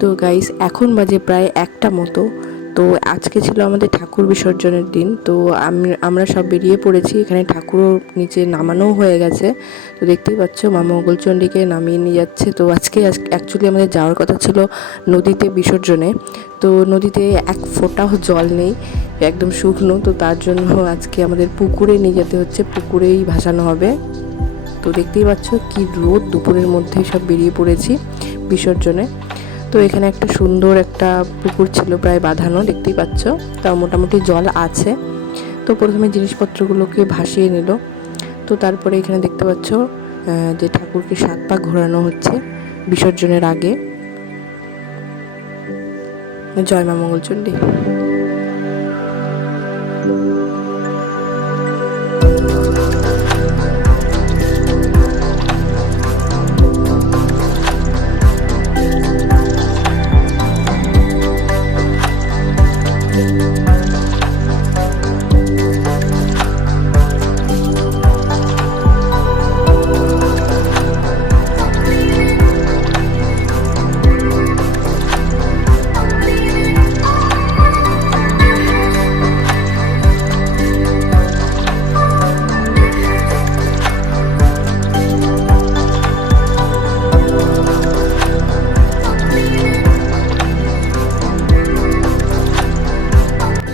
তো গাইস এখন বাজে প্রায় একটা মতো। তো আজকে ছিল আমাদের ঠাকুর বিসর্জনের দিন। তো আমি, আমরা সব বেরিয়ে পড়েছি। এখানে ঠাকুরও নিচে নামানোও হয়ে গেছে। তো দেখতেই পাচ্ছ, মা মঙ্গলচণ্ডীকে নামিয়ে নিয়ে যাচ্ছে। তো আজকে অ্যাকচুয়ালি আমাদের যাওয়ার কথা ছিল নদীতে বিসর্জনে। তো নদীতে এক ফোঁটাও জল নেই, একদম শুকনো। তো তার জন্য আজকে আমাদের পুকুরে নিয়ে যেতে হচ্ছে। পুকুরেই ভাসানো হবে। তো দেখতেই পাচ্ছ, কি রোদ দুপুরের মধ্যেই সব বেরিয়ে পড়েছি বিসর্জনে। তো এখানে একটা সুন্দর একটা পুকুর ছিল প্রায় বাঁধানো, দেখতেই পাচ্ছ। তাও মোটামুটি জল আছে। তো প্রথমে জিনিসপত্রগুলোকে ভাসিয়ে নিল। তো তারপরে এখানে দেখতে পাচ্ছ যে ঠাকুরকে সাত পা ঘোরানো হচ্ছে বিসর্জনের আগে। জয় মা মঙ্গলচণ্ডী।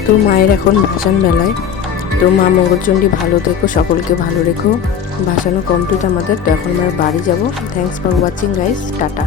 তো মায়ের এখন ভাসান বেলায় তো মা মগজন্ডি ভালো থেকো, সকলকে ভালো রেখো। ভাসানো কমপ্লিট আমাদের, তো এখন আমরা বাড়ি যাব। Thanks for watching guys tata.